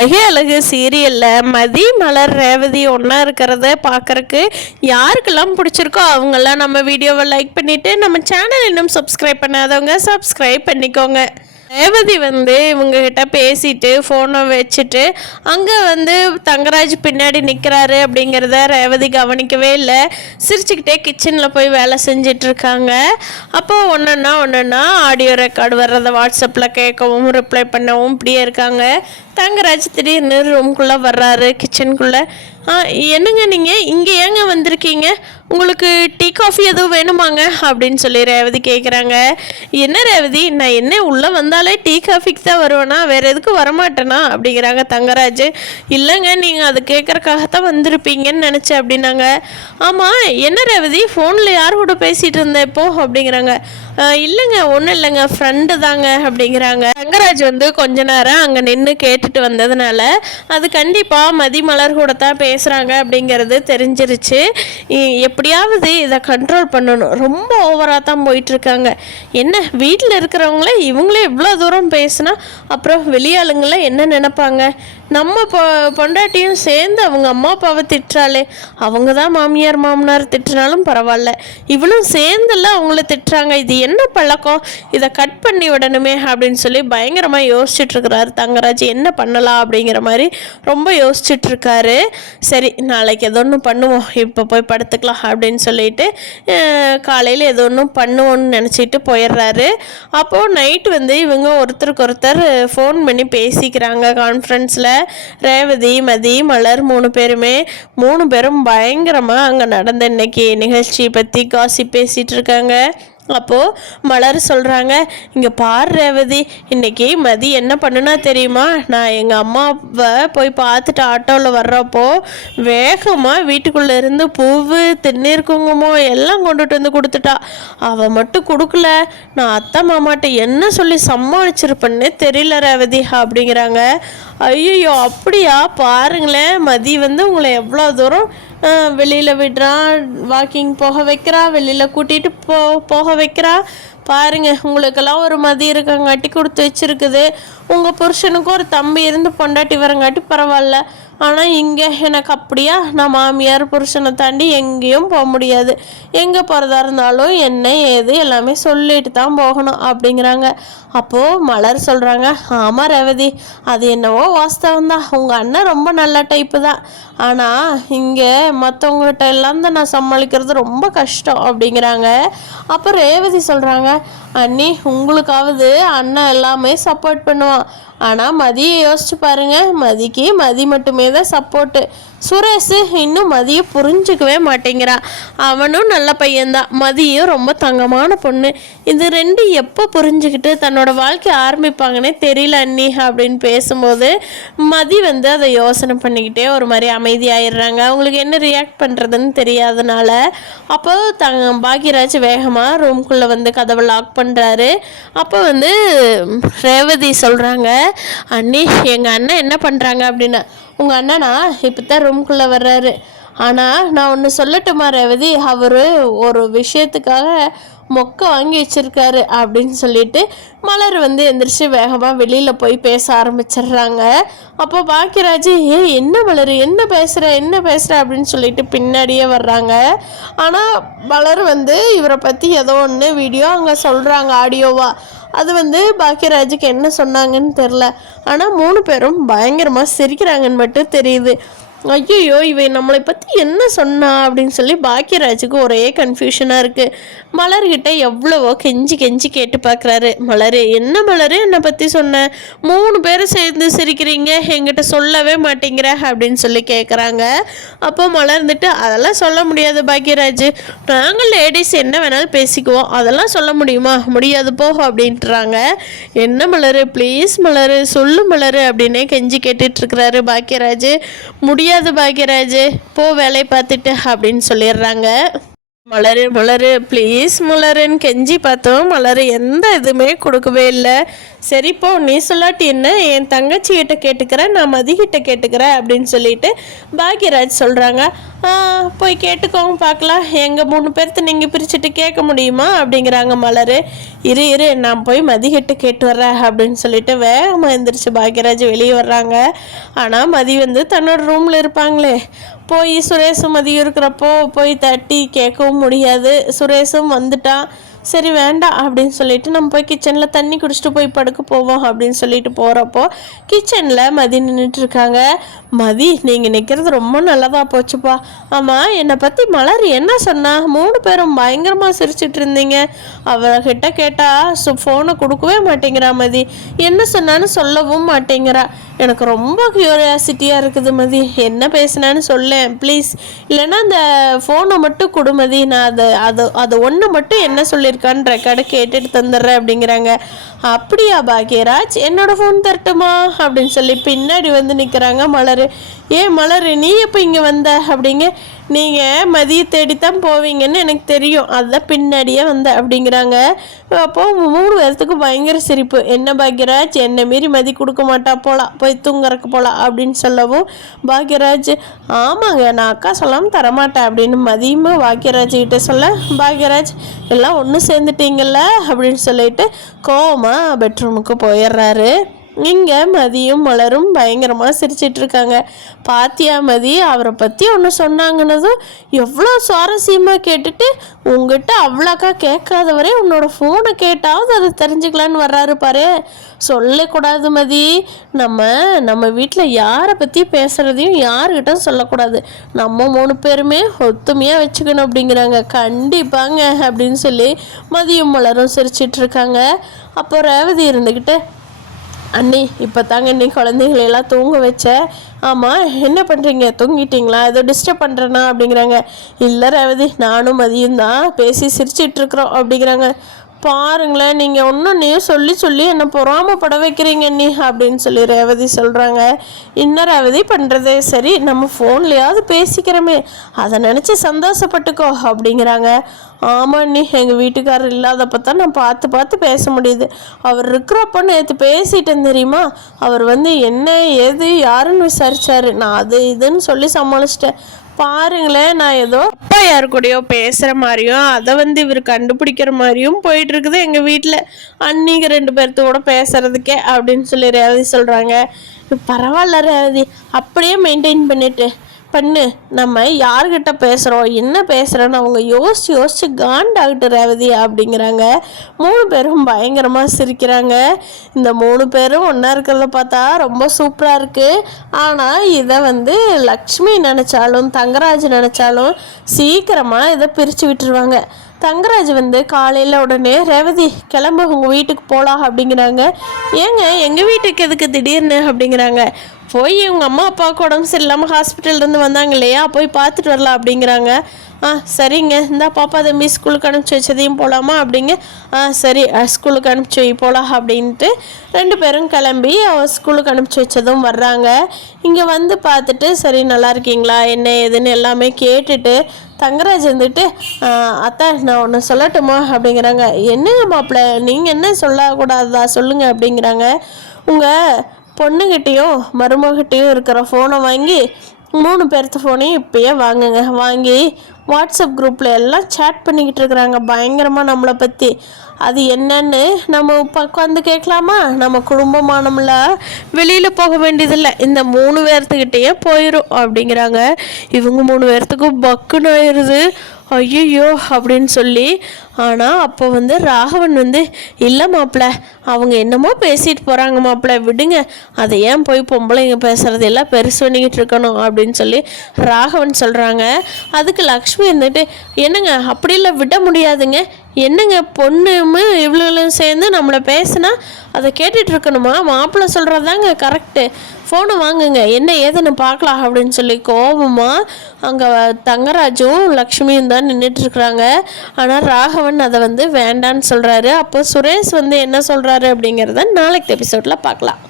அழகே அழகு சீரியலில் மதி மலர் ரேவதி ஒன்றா இருக்கிறத பார்க்குறக்கு யாருக்கெல்லாம் பிடிச்சிருக்கோ அவங்கெல்லாம் நம்ம வீடியோவை லைக் பண்ணிவிட்டு நம்ம சேனல் இன்னும் சப்ஸ்கிரைப் பண்ணாதவங்க சப்ஸ்கிரைப் பண்ணிக்கோங்க. ரேவதி இவங்ககிட்ட பேசிட்டு ஃபோனை வச்சுட்டு அங்கே தங்கராஜ் பின்னாடி நிற்கிறாரு அப்படிங்கிறத ரேவதி கவனிக்கவே இல்லை. சிரிச்சுக்கிட்டே கிச்சனில் போய் வேலை செஞ்சிட்ருக்காங்க. அப்போது ஒன்றுன்னா ஆடியோ ரெக்கார்டு வர்றதை வாட்ஸ்அப்பில் கேட்கவும் ரிப்ளை பண்ணவும் இப்படியே இருக்காங்க. தங்கராஜ் திடீர்னு ரூம்குள்ளே வர்றாரு, கிச்சனுக்குள்ளே. என்னங்க நீங்கள் இங்கே ஏங்க வந்திருக்கீங்க? உங்களுக்கு டீ காஃபி எதுவும் வேணுமாங்க அப்படின்னு சொல்லி ரேவதி கேட்குறாங்க. என்ன ரேவதி, நான் என்ன உள்ளே வந்தாலே டீ காஃபிக்கு தான் வருவேனா, வேறு எதுக்கு வரமாட்டேனா அப்படிங்கிறாங்க தங்கராஜ். இல்லைங்க, நீங்கள் அது கேட்குறக்காகத்தான் வந்திருப்பீங்கன்னு நினச்சேன் அப்படின்னாங்க. ஆமாம், என்ன ரேவதி ஃபோனில் யார் கூட பேசிகிட்டு இருந்தேன் இப்போது அப்படிங்கிறாங்க. இல்லைங்க, ஒன்றும் இல்லைங்க, ஃப்ரெண்டு தாங்க அப்படிங்கிறாங்க. தங்கராஜ் கொஞ்ச நேரம் அங்கே நின்று கேட்டுட்டு வந்ததுனால அது கண்டிப்பாக மதிமலர் கூட தான் பேசுகிறாங்க அப்படிங்கிறது தெரிஞ்சிருச்சு. எப்படியாவது இதை கண்ட்ரோல் பண்ணணும், ரொம்ப ஓவராக தான் போயிட்டுருக்காங்க. என்ன வீட்டில் இருக்கிறவங்களே இவங்களே இவ்வளோ தூரம் பேசுனா அப்புறம் வெளியாளுங்கள என்ன நினைப்பாங்க? நம்ம பொண்டாட்டியும் சேர்ந்து அவங்க அம்மா அப்பாவை திட்டுறாளே, அவங்க தான் மாமியார் மாமனார் திட்டுனாலும் பரவாயில்ல, இவளும் சேர்ந்தெல்லாம் அவங்கள திட்டுறாங்க, இது என்ன பழக்கம், இதை கட் பண்ணி விடணுமே அப்படின்னு சொல்லி பயங்கரமாக யோசிச்சுட்ருக்கிறாரு தங்கராஜ். என்ன பண்ணலாம் அப்படிங்கிற மாதிரி ரொம்ப யோசிச்சுட்ருக்காரு. சரி, நாளைக்கு ஏதோ ஒன்று பண்ணுவோம், இப்போ போய் படுத்துக்கலாம் அப்படின்னு சொல்லிட்டு காலையில் ஏதோ ஒன்று பண்ணுவோன்னு நினச்சிட்டு போயிடுறாரு. அப்போது நைட்டு இவங்க ஒருத்தருக்கு ஒருத்தர் ஃபோன் பண்ணி பேசிக்கிறாங்க கான்ஃபரன்ஸில். ரேவதி மதி மலர் மூணு பேரும் பயங்கரமாக அங்கே நடந்த இன்னைக்கு நிகழ்ச்சி பற்றி காசிப் பேசிகிட்டு இருக்காங்க. அப்போது மலர் சொல்கிறாங்க, இங்கே பார் ரேவதி, இன்றைக்கி மதி என்ன பண்ணுனா தெரியுமா, நான் எங்கள் அம்மாவை போய் பார்த்துட்டு ஆட்டோவில் வர்றப்போ வேகமாக வீட்டுக்குள்ளே இருந்து பூவு திருநீர் குங்குமம் எல்லாம் கொண்டுட்டு கொடுத்துட்டா. அவள் மட்டும் கொடுக்கல, நான் அத்தை மாமாட்ட என்ன சொல்லி சமாளிச்சிருப்பேன்னே தெரியல ரேவதி அப்படிங்கிறாங்க. ஐயோ அப்படியா, பாருங்களேன், மதி உங்களை எவ்வளோ தூரம் வெளியில் விடுறான், வாக்கிங் போக வைக்கிறா, வெளியில் கூட்டிகிட்டு போக வைக்கிறா. பாருங்க, உங்களுக்கெல்லாம் ஒரு மதி இருக்கங்காட்டி கொடுத்து வச்சுருக்குது. உங்கள் புருஷனுக்கும் ஒரு தம்பி இருந்து பொண்டாட்டி வரங்காட்டி பரவாயில்ல. ஆனால் இங்கே எனக்கு அப்படியா, நான் மாமியார் புருஷனை தாண்டி எங்கேயும் போக முடியாது. எங்கே போகிறதா இருந்தாலும் என்ன ஏது எல்லாமே சொல்லிட்டு தான் போகணும் அப்படிங்கிறாங்க. அப்போது மலர் சொல்கிறாங்க, ஆமாம் ரேவதி, அது என்னவோ வாஸ்தவம் தான், உங்கள் அண்ணன் ரொம்ப நல்ல டைப்பு தான். ஆனால் இங்கே மற்றவங்ககிட்ட எல்லாம் தான் நான் சமாளிக்கிறது ரொம்ப கஷ்டம் அப்படிங்கிறாங்க. அப்போ ரேவதி சொல்கிறாங்க, அண்ணி உங்களுக்காவது அண்ணன் எல்லாமே சப்போர்ட் பண்ணுவான், ஆனால் மதியை யோசிச்சு பாருங்க, மதிக்கு மதி மட்டுமே தான் சப்போர்ட்டு. சுரேஷ் இன்னும் மதியை புரிஞ்சுக்கவே மாட்டேங்கிறான். அவனும் நல்ல பையன்தான், மதியும் ரொம்ப தங்கமான பொண்ணு. இது ரெண்டு எப்போ புரிஞ்சுக்கிட்டு தன்னோட வாழ்க்கை ஆரம்பிப்பாங்கன்னே தெரியல அண்ணி அப்படின்னு பேசும்போது மதி அதை யோசனை பண்ணிக்கிட்டே ஒரு மாதிரி அமைதியாகிடுறாங்க. அவங்களுக்கு என்ன ரியாக்ட் பண்ணுறதுன்னு தெரியாதனால. அப்போ பாக்யராஜ் வேகமாக ரூம்குள்ளே கதவை லாக் பண்ணுறாரு. அப்போ ரேவதி சொல்கிறாங்க, அண்ணி எங்கள் அண்ணன் என்ன பண்ணுறாங்க அப்படின்னா. உங்கள் அண்ணனா இப்போ தான் ரூம்குள்ளே வர்றாரு. ஆனால் நான் ஒன்று சொல்லட்டுமா ரேவதி, அவர் ஒரு விஷயத்துக்காக மொக்கை வாங்கி வச்சுருக்காரு அப்படின்னு சொல்லிட்டு மலர் எந்திரிச்சு வேகமாக வெளியில் போய் பேச ஆரம்பிச்சிடுறாங்க. அப்போ பாக்யராஜ், என்ன மலர் என்ன பேசுகிற அப்படின்னு சொல்லிட்டு பின்னாடியே வர்றாங்க. ஆனால் மலர் இவரை பற்றி ஏதோ ஒன்று வீடியோ அங்கே சொல்கிறாங்க ஆடியோவாக. அது பாக்யராஜுக்கு என்ன சொன்னாங்கன்னு தெரில. ஆனால் மூணு பேரும் பயங்கரமாக சிரிக்கிறாங்கன்னு மட்டும் தெரியுது. ஐயோ இவை நம்மளை பற்றி என்ன சொன்னா அப்படின்னு சொல்லி பாக்யராஜுக்கு ஒரே கன்ஃபியூஷனாக இருக்குது. மலர்கிட்ட எவ்வளவோ கெஞ்சி கேட்டு பார்க்குறாரு. மலர் என்ன மலர் என்னை பற்றி சொன்ன, மூணு பேரும் சேர்ந்து சிரிக்கிறீங்க, என்கிட்ட சொல்லவே மாட்டேங்கிற அப்படின்னு சொல்லி கேட்குறாங்க. அப்போ மலர்ந்துட்டு, அதெல்லாம் சொல்ல முடியாது பாக்யராஜ், நாங்கள் லேடிஸ் என்ன வேணாலும் பேசிக்குவோம், அதெல்லாம் சொல்ல முடியுமா, முடியாது போகும் அப்படின்ட்டுறாங்க. என்ன மலர் ப்ளீஸ் மலர் சொல்லு மலர் அப்படின்னே கெஞ்சி கேட்டுட்ருக்கிறாரு பாக்யராஜ். முடியாது பாக்யராஜ், போ வேலையை பார்த்துட்டு அப்படின்னு சொல்லிடுறாங்க. மலரு மலரு ப்ளீஸ் மலருன்னு கெஞ்சி பார்த்தோம். மலரு எந்த இதுவுமே கொடுக்கவே இல்லை. சரிப்போ நீ சொல்லாட்டி என்ன, என் தங்கச்சிகிட்ட கேட்டுக்கிறேன், நான் மதிக்கிட்ட கேட்டுக்கிறேன் அப்படின்னு சொல்லிட்டு பாக்யராஜ் சொல்கிறாங்க. போய் கேட்டுக்கோங்க பார்க்கலாம், எங்கள் 3 பேர்த்து நீங்கள் பிரிச்சுட்டு கேட்க முடியுமா அப்படிங்கிறாங்க மலரு. இரு நான் போய் மதிக்கிட்ட கேட்டு வர்றேன் அப்படின்னு சொல்லிட்டு வேகமாக எழுந்திரிச்சு பாக்யராஜ் வெளியே வர்றாங்க. ஆனால் மதி வந்து தன்னோட ரூமில் இருப்பாங்களே, போய் சுரேஷும் மதியம் இருக்கிறப்போ போய் தட்டி கேட்கவும் முடியாது. சுரேஷும் வந்துட்டான். சரி வேண்டாம் அப்படின்னு சொல்லிட்டு நம்ம போய் கிச்சனில் தண்ணி குடிச்சிட்டு போய் படுக்க போவோம் அப்படின்னு சொல்லிட்டு போகிறப்போ கிச்சனில் மதி நின்றுட்டு இருக்காங்க. மதி, நீங்கள் நிற்கிறது ரொம்ப நல்லதாக போச்சுப்பா. ஆமாம், என்னை பற்றி மலர் என்ன சொன்னா? 3 பேரும் பயங்கரமாக சிரிச்சிட்டு இருந்தீங்க. அவர்கிட்ட கேட்டால் ஃபோனை கொடுக்கவே மாட்டேங்கிறா மதி, என்ன சொன்னான்னு சொல்லவும் மாட்டேங்கிறா. எனக்கு ரொம்ப க்யூரியாசிட்டியாக இருக்குது மதி, என்ன பேசினான்னு சொல்லேன் ப்ளீஸ், இல்லைன்னா அந்த ஃபோனை மட்டும் கொடு மதி, நான் அது ஒன்று மட்டும் என்ன சொல்லியிருக்கான்னு ரெக்கார்டு கேட்டுட்டு தந்துடுறேன் அப்படிங்கிறாங்க. அப்படியா பாக்யராஜ், என்னோடய ஃபோன் தரட்டுமா அப்படின்னு சொல்லி பின்னாடி வந்து நிற்கிறாங்க மலர். மலர், நீ எப்போ இங்கே வந்த அப்படிங்க. நீங்கள் மதிய தேடித்தான் போவீங்கன்னு எனக்கு தெரியும், அதுதான் பின்னாடியே வந்த அப்படிங்கிறாங்க. அப்போது 3 பேர்த்துக்கு பயங்கர சிரிப்பு. என்ன பாக்யராஜ், என்னை மீறி மதி கொடுக்க மாட்டா, போகலாம் போய் தூங்குறக்கு போகலாம் அப்படின்னு சொல்லவும் பாக்யராஜ், ஆமாங்க நான் அக்கா சொல்லாமல் தரமாட்டேன் அப்படின்னு மதியமாக பாக்யராஜ் கிட்டே சொல்ல, பாக்யராஜ் எல்லாம் ஒன்று சேர்ந்துட்டீங்கல்ல அப்படின்னு சொல்லிட்டு கோவமாக பெட்ரூமுக்கு போயிடுறாரு. இங்கே மதியும் மலரும் பயங்கரமாக சிரிச்சிட்டு இருக்காங்க. பாத்தியா மதி, அவரை பற்றி ஒன்று சொன்னாங்கன்னதும் எவ்வளோ சுவாரஸ்யமாக கேட்டுட்டு உங்ககிட்ட அவ்வளோக்கா கேட்காதவரே உன்னோட ஃபோனை கேட்டாவது அதை தெரிஞ்சுக்கலான்னு வர்றாரு பாரு. சொல்லக்கூடாது மதி, நம்ம வீட்டில் யாரை பற்றி பேசுகிறதையும் யாருக்கிட்ட சொல்லக்கூடாது, நம்ம 3 பேருமே ஒத்துமையாக வச்சுக்கணும் அப்படிங்கிறாங்க. கண்டிப்பாங்க அப்படின்னு சொல்லி மதியும் மலரும் சிரிச்சிட்ருக்காங்க. அப்போ ரேவதி இருந்துக்கிட்டு, அண்ணி இப்போ தாங்க அண்ணி குழந்தைங்களெல்லாம் தூங்க வச்சேன். ஆமாம், என்ன பண்ணுறீங்க, தூங்கிட்டீங்களா, ஏதோ டிஸ்டர்ப் பண்ணுறேன்னா அப்படிங்கிறாங்க. இல்லை ரேவதி, நானும் மதியம் தான் பேசி சிரிச்சிட்ருக்குறோம் அப்படிங்கிறாங்க. பாருங்களேன், நீங்கள் ஒன்றும் சொல்லி என்னை பொறாமப்பட வைக்கிறீங்க நீ அப்படின்னு சொல்லி ரேவதி சொல்கிறாங்க. இன்னும் ரேவதி பண்ணுறது சரி, நம்ம ஃபோன்லையாவது பேசிக்கிறோமே, அதை நினச்சி சந்தோஷப்பட்டுக்கோ அப்படிங்கிறாங்க. ஆமாம் நீ, எங்கள் வீட்டுக்காரர் இல்லாதப்போ தான் நான் பார்த்து பேச முடியுது. அவர் இருக்கிறப்போ நேற்று பேசிட்டேன் தெரியுமா, அவர் வந்து என்ன ஏது யாருன்னு விசாரித்தார், நான் அது இதுன்னு சொல்லி சமாளிச்சிட்டேன். பாருங்களேன், நான் ஏதோ அப்பா யாரு கூடயோ பேசுகிற மாதிரியும் அதை வந்து இவர் கண்டுபிடிக்கிற மாதிரியும் போயிட்டுருக்குது எங்கள் வீட்டில். அன்னிங்க 2 பேர்த்து கூட பேசுகிறதுக்கே அப்படின்னு சொல்லி ரேவதி சொல்கிறாங்க. பரவாயில்ல ரேவதி, அப்படியே மெயின்டைன் பண்ணு, நம்ம யார்கிட்ட பேசுகிறோம் என்ன பேசுகிறோன்னு அவங்க யோசிச்சு காண்டாகிட்டு ரேவதி அப்படிங்கிறாங்க. 3 பேரும் பயங்கரமாக சிரிக்கிறாங்க. இந்த 3 பேரும் ஒன்றா இருக்கிறத பார்த்தா ரொம்ப சூப்பராக இருக்குது. ஆனால் இதை வந்து லக்ஷ்மி நினச்சாலும் தங்கராஜ் நினச்சாலும் சீக்கிரமாக இதை பிரித்து விட்டுருவாங்க. தங்கராஜ் வந்து காலையில் உடனே ரேவதி கிளம்பு, உங்கள் வீட்டுக்கு போகலாம் அப்படிங்கிறாங்க. ஏங்க எங்கள் வீட்டுக்கு எதுக்கு திடீர்னு அப்படிங்கிறாங்க. போய் உங்கள் அம்மா அப்பாவுக்கு உடம்பு சரியில்லாமல் ஹாஸ்பிட்டல்லேருந்து வந்தாங்க இல்லையா, போய் பார்த்துட்டு வரலாம் அப்படிங்கிறாங்க. சரிங்க, இந்த பாப்பா தம்பி ஸ்கூலுக்கு அனுப்பிச்சி வச்சதையும் போகலாமா அப்படிங்க. சரி ஸ்கூலுக்கு அனுப்பிச்சி வை போகலாம் அப்படின்ட்டு 2 பேரும் கிளம்பி ஸ்கூலுக்கு அனுப்பிச்சி வச்சதும் வர்றாங்க. இங்கே வந்து பார்த்துட்டு சரி நல்லா இருக்கீங்களா என்ன ஏதுன்னு எல்லாமே கேட்டுட்டு தங்கராஜ் வந்துட்டு, அத்தை நான் ஒன்று சொல்லட்டுமா அப்படிங்கிறாங்க. என்னங்க மாப்பிள்ள, நீங்கள் என்ன சொல்லக்கூடாதா சொல்லுங்கள் அப்படிங்கிறாங்க. உங்கள் பொண்ணுகிட்டையும் மருமகிட்டையும் இருக்கிற ஃபோனை வாங்கி 3 பேர்த்து ஃபோனையும் இப்போயே வாங்குங்க. வாங்கி வாட்ஸ்அப் குரூப்பில் எல்லாம் சேட் பண்ணிக்கிட்டு இருக்கிறாங்க பயங்கரமாக நம்மளை பற்றி. அது என்னன்னு நம்ம உட்காந்து கேட்கலாமா? நம்ம குடும்பமானம்ல வெளியில் போக வேண்டியதில்லை, இந்த 3 பேர்த்துக்கிட்டேயே போயிடும் அப்படிங்கிறாங்க. இவங்க 3 பேர்த்துக்கும் பக்குன்னு ஆயிடுது. ஐயோ அப்படின்னு சொல்லி. ஆனால் அப்போ வந்து ராகவன் வந்து, இல்லை மாப்பிள்ள அவங்க என்னமோ பேசிட்டு போகிறாங்க மாப்பிள்ள, விடுங்க, அதை ஏன் போய் பொம்பளைங்க பேசுகிறது எல்லாம் பெருசு பண்ணிக்கிட்டு இருக்கணும் அப்படின்னு சொல்லி ராகவன் சொல்கிறாங்க. அதுக்கு லக்ஷ்மி வந்துட்டு, என்னங்க அப்படியெல்லாம் விட முடியாதுங்க, என்னங்க பொண்ணுமே இவ்வளோலும் சேர்ந்து நம்மளை பேசுனா அதை கேட்டுட்டு இருக்கணுமா, மாப்பிள்ளை சொல்கிறதாங்க கரெக்டு, ஃபோனை வாங்குங்க என்ன ஏதுன்னு பார்க்கலாம் அப்படின்னு சொல்லி கோபமாக அங்கே தங்கராஜும் லக்ஷ்மியும் தான் நின்றுட்டுருக்குறாங்க. ஆனால் ராகவன் அதை வந்து வேண்டான்னு சொல்கிறாரு. அப்போ சுரேஷ் வந்து என்ன சொல்கிறாரு அப்படிங்கிறத நாளைக்கு எபிசோடில் பார்க்கலாம்.